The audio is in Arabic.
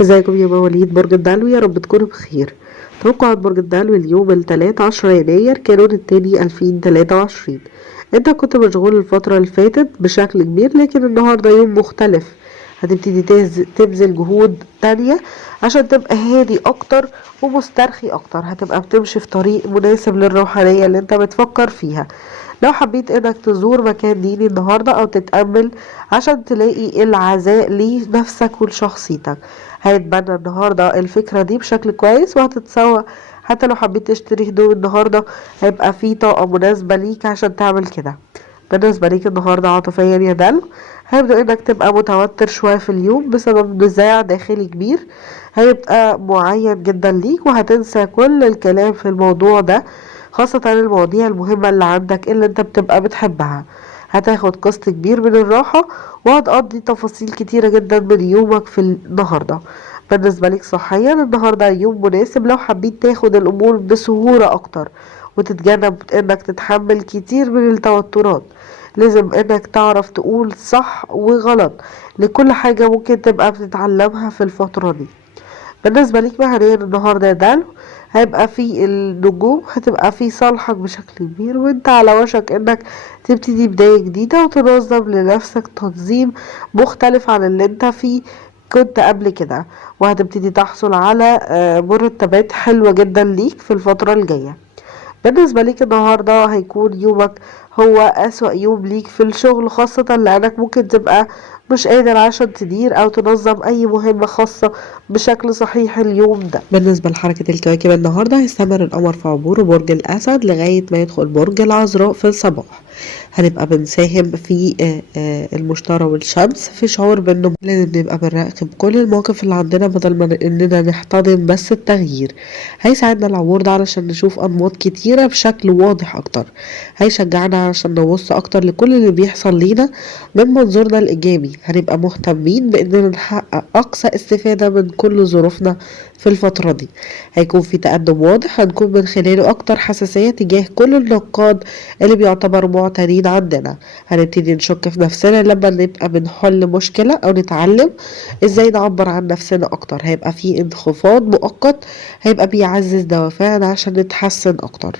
ازيكم يا مواليد برج الدلو؟ يا رب تكونوا بخير. توقعات برج الدلو اليوم التلات 10 يناير كانون التاني 2023. انت كنت مشغول الفترة اللي فاتت بشكل كبير، لكن النهاردة يوم مختلف. هتبتدي تبذل جهود تانية عشان تبقى هادي اكتر ومسترخي اكتر. هتبقى بتمشي في طريق مناسب للروحانية اللي انت بتفكر فيها. لو حبيت انك تزور مكان ديني النهاردة او تتأمل عشان تلاقي العزاء لنفسك ولشخصيتك، هيتبنى النهاردة الفكرة دي بشكل كويس وهتتسوى. حتى لو حبيت تشتري هدوم النهاردة، هيبقى في طاقة مناسبة ليك عشان تعمل كده. بالنسبة ليك النهاردة عاطفيا يا دلو، هيبدأ انك تبقى متوتر شوية في اليوم بسبب نزاع داخلي كبير هيبقى معين جدا ليك، وهتنسى كل الكلام في الموضوع ده، خاصة المواضيع المهمة اللي عندك اللي انت بتبقى بتحبها. هتاخد قسط كبير من الراحة وهتقضي تفاصيل كتيرة جدا من يومك في النهاردة. بالنسبة لك صحيا النهاردة يوم مناسب لو حبيت تاخد الأمور بسهولة أكتر وتتجنب إنك تتحمل كتير من التوترات. لازم إنك تعرف تقول صح وغلط لكل حاجة ممكن تبقى بتتعلمها في الفترة دي. بالنسبة ليك مهنيا النهاردة يا دلو، هيبقى في النجوم هتبقى في صالحك بشكل كبير، وانت على وشك انك تبتدي بداية جديدة وتنظم لنفسك تنظيم مختلف عن اللي انت فيه كنت قبل كده، وهتبتدي تحصل على مرتبات حلوة جدا ليك في الفترة الجاية. بالنسبة ليك النهاردة هيكون يومك هو أسوأ يوم ليك في الشغل، خاصة لأنك ممكن تبقى مش قادر عشان تدير أو تنظم أي مهمة خاصة بشكل صحيح اليوم ده. بالنسبة لحركة الكواكب النهاردة، هيستمر القمر في عبوره برج الأسد لغاية ما يدخل برج العذراء في الصباح. هنبقى بنساهم في المشتري والشمس في شعور بأنه لازم نبقى بنراقب كل المواقف اللي عندنا بدل ما إننا نحتضن بس التغيير. هيساعدنا العبور ده علشان نشوف أنماط كتيرة بشكل واضح أكتر. هيشجعنا علشان نبص أكتر لكل اللي بيحصل لينا من منظورنا الإيجابي. هنبقى مهتمين بإننا نحقق أقصى استفادة من كل ظروفنا في الفترة دي. هيكون في تقدم واضح هنكون من خلاله أكتر حساسية تجاه كل النقاد اللي بيعتبروا معترين عندنا. هنبتدي نشك في نفسنا لما نبقى بنحل مشكلة أو نتعلم إزاي نعبر عن نفسنا أكتر. هيبقى في انخفاض مؤقت هيبقى بيعزز دوافعنا عشان نتحسن أكتر.